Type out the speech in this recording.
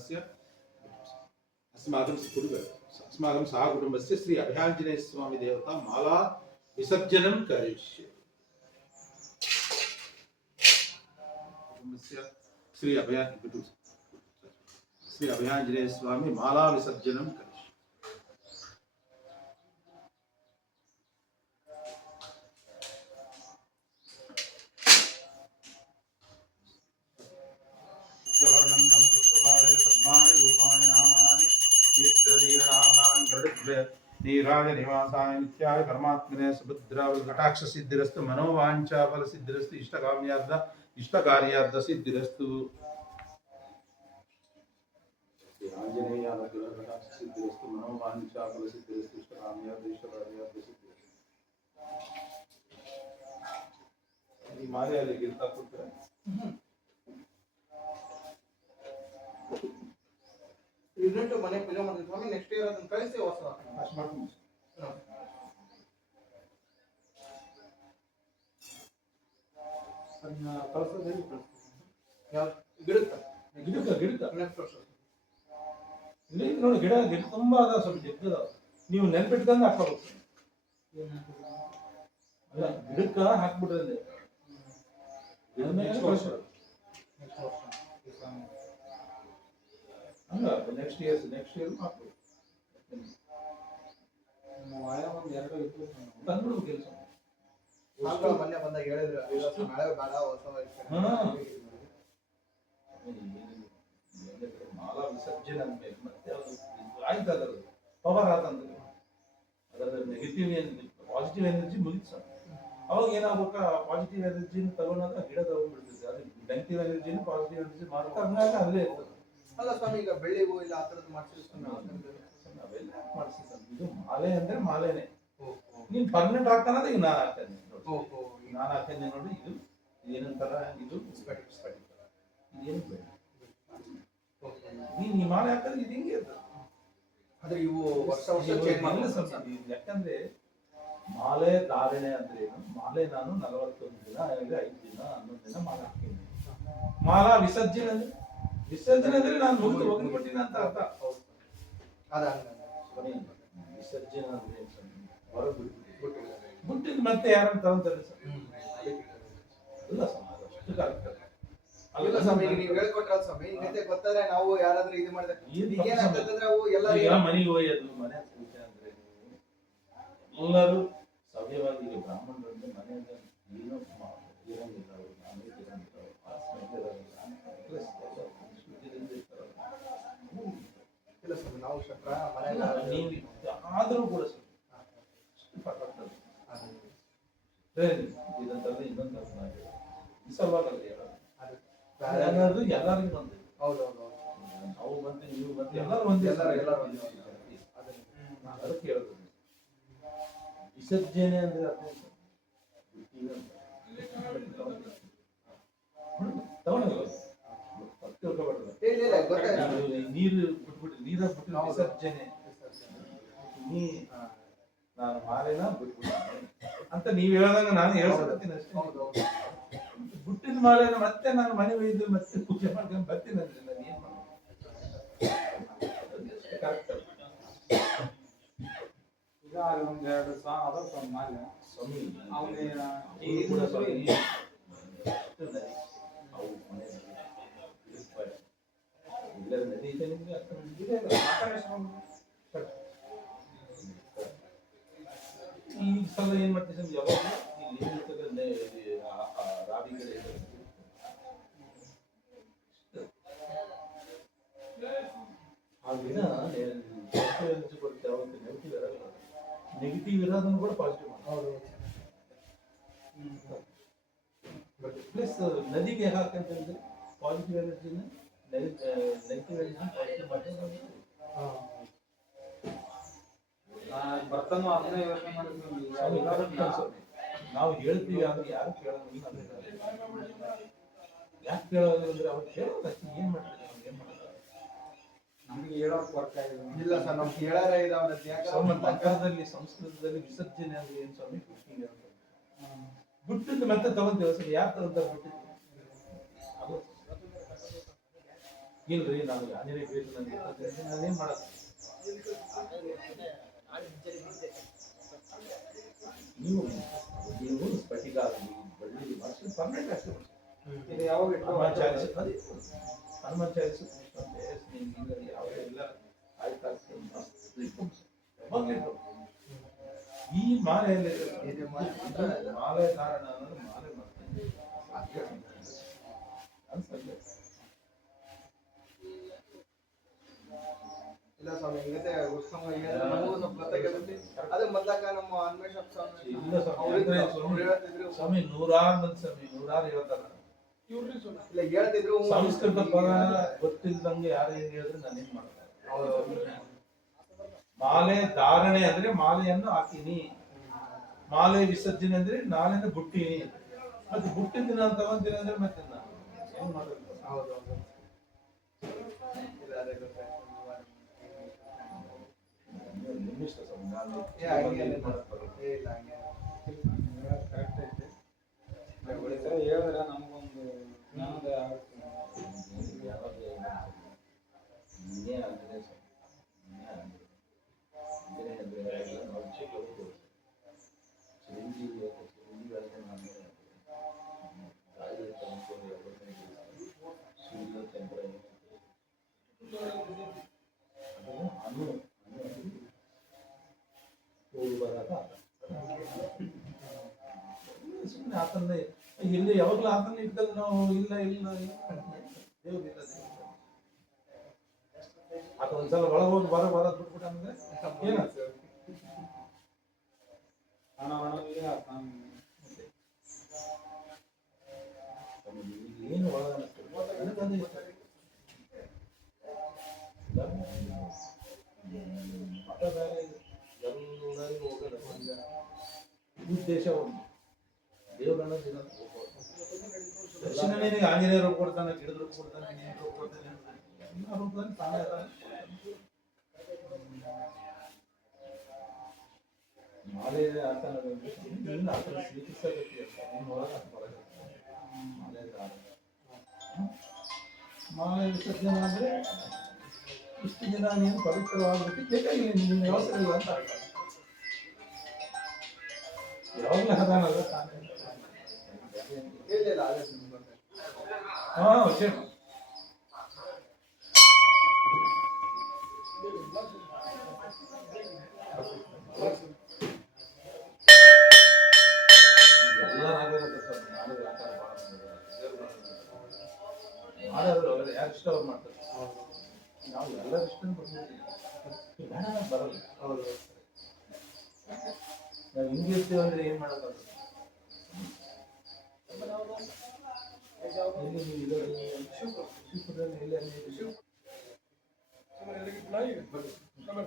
कुटुंबस्य अस्माकं सह कुटुंबस्य श्री अभयांजनेय स्वामी देवता माला विसर्जनं करिष्ये। कुटुंबस्य श्री अभयांजनेय स्वामी माला विसर्जनं करिष्ये। नीराज निवासाय नित्याय परमात्मने सुभद्रा कटाक्ष सिद्धिरस्तु मनोवांछा फल सिद्धिरस्तु इष्टकाम्यार्थ इष्टकार्यार्थ सिद्धिरस्तु। आंजनेय अनुग्रह कटाक्ष सिद्धिरस्तु मनोवांछा फल सिद्धिरस्तु इष्टकाम्यार्थ इष्टकार्यार्थ सिद्धिरस्तु। मार्याले गिरता कुत्रा यूनिट मने पूजा ಮಾಡ್ತೀವಿ ಸ್ವಾಮಿ ನೆಕ್ಸ್ಟ್ ಇಯರ್ ಅದನ್ನ ಕಳಿಸಿ ಹೊಸ ಅಷ್ಟು ಮಾಡ್ತೀನಿ ಅದನ್ನ ಕಳಿಸೋದೇನು ಯಾವ ಗಿಡಕ್ಕೆ ನೆಕ್ಸ್ಟ್ ವರ್ಷ ಇಲ್ಲಿ ನೋಡಿ ಗಿಡ ತುಂಬಾ ಅದ ಸ್ವಲ್ಪ ಜಗ್ಗದ ನೀವು ನೆನ್ಪಿಟ್ಕೊಂಡು ಹಾಕೋಬೇಕು ಅಲ್ಲ ಗಿಡಕ್ಕೆ ಹಾಕ್ಬಿಟ್ರೆ ನೆಕ್ಸ್ಟ್ ವರ್ಷ ಹಂಗ ನೆಕ್ಸ್ಟ್ ಇಯರ್ ಹಾಕ್ಬೇಕು ಮಳೆ ಒಂದು ಎರಡು ಇತ್ತು ತಂದ್ಬಿಡ್ಬೇಕು ಕೆಲಸ ಆಗ ಮೊನ್ನೆ ಬಂದಾಗ ಹೇಳಿದ್ರು ಮಳೆ ಬೇಡ ಹೊಸ ಮಾಲಾ ವಿಸರ್ಜನೆ ಅಂದ್ಮೇಲೆ ಮತ್ತೆ ಅದು ಆಯ್ತು ಅದರ ಪವರ್ ಆತಂದ್ರೆ ಅದರ ನೆಗೆಟಿವ್ ಪಾಸಿಟಿವ್ ಎನರ್ಜಿ ಮುಗಿತು ಸರ್ ಅವಾಗ ಏನಾಗ್ಬೇಕಾ ಪಾಸಿಟಿವ್ ಎನರ್ಜಿನ ತಗೊಂಡಾಗ ಗಿಡ ತಗೊಂಡ್ಬಿಡ್ತದೆ ಅದು ನೆಗೆಟಿವ್ ಎನರ್ಜಿನ ಪಾಸಿಟಿವ್ ಎನರ್ಜಿ ಮಾಡ್ತಾ ಹಂಗಾಗಿ ಅಲ್ಲೇ ಇರ್ತದೆ ಅಲ್ಲ ಸ್ವಾಮಿ ಈಗ ಬೆಳ್ಳಿಗೂ ಇಲ್ಲ ಆ ಥರದ್ದು ಮಾಡಿಸಿರ್ತಾನೆ ನಾವೆಲ್ಲ ಮಾಡಿಸಿದ್ವಿ ಇದು ಮಾಲೆ ಅಂದ್ರೆ ಮಾಲೆನೆ ನೀನ್ ಪರ್ಮನೆಂಟ್ ಹಾಕ್ತಾನದ ಈಗ ನಾನು ಹಾಕ್ತೇನೆ ನಾನು ಹಾಕ್ತೇನೆ ನೋಡಿ ಇದು ಏನಂತಾರ ಇದು ಸ್ಫಟಿಕ ಇದೇನು ಬೇಡ ನೀನ್ ಈ ಮಾಲೆ ಹಾಕಿದ್ರೆ ಇದು ಹಿಂಗೆ ಇರ್ತದೆ ಆದ್ರೆ ಇವು ವರ್ಷ ಚೇಂಜ್ ಮಾಡಲ್ಲ ಯಾಕಂದ್ರೆ ಮಾಲೆ ಧಾರಣೆ ಅಂದ್ರೆ ಏನು ಮಾಲೆ ನಾನು 41 ದಿನ 5 ದಿನ 11 ದಿನ ಮಾಲೆ ಹಾಕ್ತೀನಿ ಮಾಲಾ ವಿಸರ್ಜನೆ ಅಂದ್ರೆ ನಾನು ಮುಗಿದು ಕೊಟ್ಟಿನ ಅಂತ ಅರ್ಥ ವಿಸರ್ಜನೆ ಅಂದ್ರೆ ಬಿಟ್ಟಿದ್ ಮತ್ತೆ ಯಾರನ್ನ ತಗೊಂತಾರೆ ಸರ್ ಇಲ್ಲ ಸಮಾಜ ಅಷ್ಟು ಕರೆಕ್ಟ್ ಅಲ್ಲ ಸ್ವಾಮಿ ನೀವು ಹೇಳ್ಕೊಟ್ರಲ್ಲ ಸ್ವಾಮಿ ಇನ್ನತೆ ಗೊತ್ತಾದ್ರೆ ನಾವು ಯಾರಾದ್ರೂ ಇದು ಮಾಡಿದ್ರೆ ಈಗ ಏನಾಗ್ತದೆ ಅವು ಎಲ್ಲರೂ ಮನೆಗೆ ಹೋಯೋದು ಮನೆ ಪೂಜೆ ಅಂದ್ರೆ ಎಲ್ಲರೂ ಸವ್ಯವಾಗಿ ಈಗ ಬ್ರಾಹ್ಮಣರಂದ್ರೆ ಮನೆಯಿಂದ ಏನೋ ಇರಂಗಿಲ್ಲ ಅವರು ನಾನೇ ಇರಂಗಿಲ್ಲ ಆ ಸ್ಮೆಲ್ ಇರಂಗಿಲ್ಲ ಇಲ್ಲ ಸ್ವಾಮಿ ನಾವು ಶಕ್ರ ಮನೆಯಲ್ಲ ನೀವು ಆದರೂ ಕೂಡ ಇದಂತಲ್ಲ ಇನ್ನೊಂದು ಈ ಸಲುವಾಗಿ ಎಲ್ಲರಿಗೂ ಬಂದಿದೆ ಹೌದೌದು ನಾವು ಬಂದು ನೀವು ಬಂದು ಎಲ್ಲರೂ ಒಂದೇ ಅದಕ್ಕೆ ಹೇಳೋದು ವಿಸರ್ಜನೆ ಅಂದ್ರೆ ನೀರು ಬಿಟ್ಬಿಟ್ಟು ನೀರ ಬಿಟ್ಟು ವಿಸರ್ಜನೆ ನಾನು ಮಾಲೆನ ಬಿಟ್ಬಿಡ್ತೀನಿ ಅಂತ ನೀವ್ ಹೇಳ್ದಂಗ ನಾನು ಹೇಳ್ಸಕತ್ತೀನಿ ಅಷ್ಟೇ ಬಿಟ್ಟಿದ ಮಾಲೆನ ಮತ್ತೆ ನಾನು ಮನೆ ಒಯ್ದು ಮತ್ತೆ ಪೂಜೆ ಮಾಡ್ಕೊಂಡು ಬರ್ತೀನಿ ಅಂದ್ರೆ ನಾನು ಏನ್ ಕರೆಕ್ಟ್ ಈಗ ಒಂದೆರಡು ಅದರ ಮಾಲೆ ಸ್ವಾಮಿ ಅವನಿಗೆ ಕೂಡ ಸ್ವಾಮಿ ಅವು ಮನೆ ಎಲ್ಲರ ನದಿ ಇದೆ ನಿಮ್ಗೆ ಈ ಸಲ ಏನ್ ಮಾಡ್ತೀವಿ ಯಾವಾಗ ಇಲ್ಲಿ ರಾಬಿಗಳು ಆ ದಿನ ಬರುತ್ತೆ ಅವತ್ತು ನೆಗೆಟಿವ್ ಇರಲ್ಲ ನೆಗೆಟಿವ್ ಇರೋದನ್ನು ಕೂಡ ಪಾಸಿಟಿವ್ ಹೌದು ಪ್ಲಸ್ ನದಿಗೆ ಹಾಕಂತಂದ್ರೆ ಪಾಸಿಟಿವ್ ಎನರ್ಜಿನ ನೆಗೆಟಿವ್ ಎನರ್ಜಿ ಪಾಸಿಟಿವ್ ಮಾಡ್ತಾರೆ ಬರ್ತಾನೋ ಅದನ್ನೇ ಯೋಚನೆ ಮಾಡಿದ್ವಿ ನಾವು ಹೇಳ್ತೀವಿ ಆದ್ರೆ ಯಾರು ಕೇಳೋದಿಲ್ಲ ಯಾಕೆ ಕೇಳೋದು ಅಂದ್ರೆ ಅವ್ರು ಕೇಳೋದು ಅಷ್ಟೇ ಏನ್ ಮಾಡ್ತಾರೆ ಅವ್ರು ಏನ್ ಮಾಡ್ತಾರೆ ನಮ್ಗೆ ಹೇಳೋಕ್ ಬರ್ತಾ ಇಲ್ಲ ಸರ್ ನಮ್ಗೆ ಹೇಳಾರ ಮಂತ್ರದಲ್ಲಿ ಸಂಸ್ಕೃತದಲ್ಲಿ ವಿಸರ್ಜನೆ ಅಂದ್ರೆ ಏನ್ ಸ್ವಾಮಿ ಕುಕಿಂಗ್ ಅಂತ ಬಿಟ್ಟಿದ್ದು ಮತ್ತೆ ತಗೊಂತೀವಿ ಸರ್ ಯಾರು ತಗೊಂತಾರೆ ಬಿಟ್ಟಿದ್ದು ಇಲ್ರಿ ನಾನು ಆಂಜನೇಯ ಬೇಕು ನನಗೆ ನಾನೇನ್ ಮಾಡಕ್ ನೀವು ನೀವು ಸ್ಫಟಿಕ ಆಗಲಿ ಬಳ್ಳಿ ಮಾಡಿಸಿ ಪರ್ಮನೆಂಟ್ ಅಷ್ಟೇ ಇದು ಯಾವಾಗ ಇಟ್ಟು ಹನುಮಾನ್ ಚಾಲಿಸ ಹನುಮಾನ್ ಚಾಲಿಸ ಯಾವುದೇ ಇಲ್ಲ ಆಯ್ತು ಮಸ್ತ್ ಈ ಮಾಲೆಯಲ್ಲಿ ಇದು ಮಾಲೆ ಕಾರಣ ಅನ್ನೋದು ಮಾಲೆ ಮಾಡ್ತೀನಿ ಅನ್ಸಲ್ಲ ಇಲ್ಲ ಸ್ವಾಮಿ ಹಿಂಗತೆ ಉತ್ಸವ ನಮಗೂ ಸ್ವಲ್ಪ ಗೊತ್ತಾಗತ್ತೆ ಅದೇ ಮೊದ್ಲಾಕ ನಮ್ಮ ಅನ್ವೇಷ ಸ್ವಾಮಿ ಇಲ್ಲ ಸ್ವಾಮಿ ಅವ್ರು ಅಂದ್ರೆ ಹೇಳ್ತಿದ್ರು ಸ್ವಾಮಿ ನೂರಾರು ಮಂದಿ ಸ್ವಾಮಿ ನೂರಾರು ಹೇಳ್ತಾರ ಇಲ್ಲ ಹೇಳ್ತಿದ್ರು ಸಂಸ್ಕೃತ ಪದ ಗೊತ್ತಿಲ್ದಂಗೆ ಯಾರು ಏನ್ ಹೇಳಿದ್ರೆ ನಾನು ಏನ್ ಮಾಡ್ತಾರೆ ಮಾಲೆ ಧಾರಣೆ ಅಂದ್ರೆ ಮಾಲೆಯನ್ನು ಹಾಕಿನಿ ಮಾಲೆ ವಿಸರ್ಜನೆ ಅಂದ್ರೆ ನಾಳೆಯಿಂದ ಬುಟ್ಟಿನಿ ಮತ್ತೆ ಬುಟ್ಟಿನ ದಿನ ತಗೊಂತೀನಿ ಅಂದ್ರೆ ಮತ್ತೆ ನಾನು ಏನ್ ಮಾಡೋದು ಹೌದು ಹೌದು ಇಲ್ಲ ಅದೇ ಗೊತ್ತಾಯ್ತು ನಿಮ್ಮ ಇಷ್ಟ ಸ್ವಾಮಿ ನಾನು ಏ ಹಂಗೆ ಏನ್ ಮಾಡಕ್ ಬರಲ್ಲ. ಏ ಇಲ್ಲ ಹಂಗೆ ಕರೆಕ್ಟ್ ಐತೆ ಹೇಳಿದ್ರೆ ನಮಗೊಂದು ಜ್ಞಾನದ ಯಾವಾಗ ನೀನೇ ಆಗಿದೆ ನೀನೇ ಆಗಿದೆ ಅಂದ್ರೆ ನಾವು ಚಿಕ್ಕ ಚಿರಂಜೀವಿ ಚಿರಂಜೀವಿ ನಾನು ಗಾಳಿ ತಂದ್ಕೊಂಡು ಸೂರ್ಯ ಚಂದ್ರ ಅನು ಬರಾಕ ಸುಮ್ಮನೆ ಆತಂದೆ ಇಲ್ಲಿ ಯಾವಾಗಲೂ ಆತಂದೆ ಇರ್ತದೆ ನಾವು ಇಲ್ಲ ಇಲ್ಲ ದೇವ್ರಿಲ್ಲ ಆತ ಒಂದ್ಸಲ ಒಳಗೆ ಹೋಗಿ ಬರ ಬಿಟ್ಬಿಟ್ಟ ಅಂದ್ರೆ ಏನಾಗ್ತದೆ ಹಣವಣ್ಣವಿಲ್ಲ ಏನು ಒಳಗ ನನಗಂದ್ರೆ ಇಷ್ಟ ಮಠ ಬೇರೆ ಎಲ್ಲರಿಗೂ ಹೋಗೋದು ಒಂದ ಉದ್ದೇಶ ಒಂದು ದೇವರನ್ನ ದಿನ ದರ್ಶನ ನಿನಗೆ ಆಂಜನೇಯ ರೂಪ ಕೊಡ್ತಾನೆ ಗಿಡದ ರೂಪ ಕೊಡ್ತಾನೆ ನೀನು ರೂಪ ಕೊಡ್ತಾನೆ ಎಲ್ಲ ರೂಪದಲ್ಲಿ ತಾನೇ ಅದಾನೆ. ಮಾಲೆ ಆತನ ನೀನು ಆತನ ಸ್ವೀಕರಿಸಬೇಕು ನೀನು ಒಳಗೆ ಆತ ಹೊರಗೆ ಮಾಲೆ ಮಾಲೆ ವಿಸರ್ಜನೆ ಅಂದ್ರೆ ಇಷ್ಟು ದಿನ ನೀನು ಪವಿತ್ರವಾಗ್ಬಿಟ್ಟು ಬೇಕಾಗಿ ನಿನ್ನ ಅವಸರ ಇಲ್ಲ ಅಂತ ಅರ್ಥ ಯಾವಾಗಲೂ ಅದಾನಲ್ಲ ತಾನೇ ಇಲ್ಲ ಇಲ್ಲ ಅದೇ ಗೊತ್ತಾಯ್ತು ಹಾ ವಿಷಯ ಎಲ್ಲ ಮಾಡೋರು ಯಾರು ಇಷ್ಟ ಅವ್ರು ಮಾಡ್ತಾರೆ ನಾವು ಎಲ್ಲರ ಇಷ್ಟ ಬೇಡ ಬರಲ್ಲ ಹೌದು ನಾವು ಹಿಂಗಿರ್ತೀವಿ ಅಂದ್ರೆ ಏನ್ ಮಾಡೋಕ್ಕಾಗಲ್ಲ ಎಲ್ಲಿ ನೀವು ಇರೋದು ಶಿವಪುರದಲ್ಲಿ ಎಲ್ಲಿ ಅಲ್ಲಿ ಸುಮ್ಮನೆ